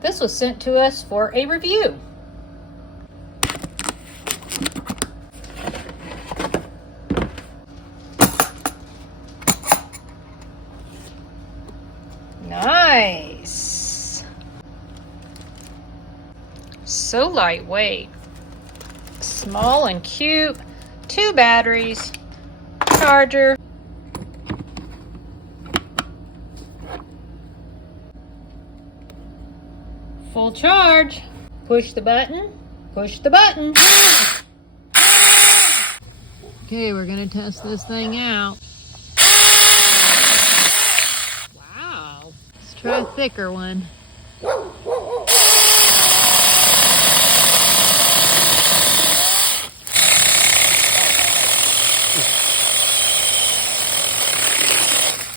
This was sent to us for a review. Nice. So lightweight. Small and cute. 2 batteries. Charger. Full charge. Push the button. Push the button. Okay, we're gonna test this thing out. Wow. Let's try a thicker one.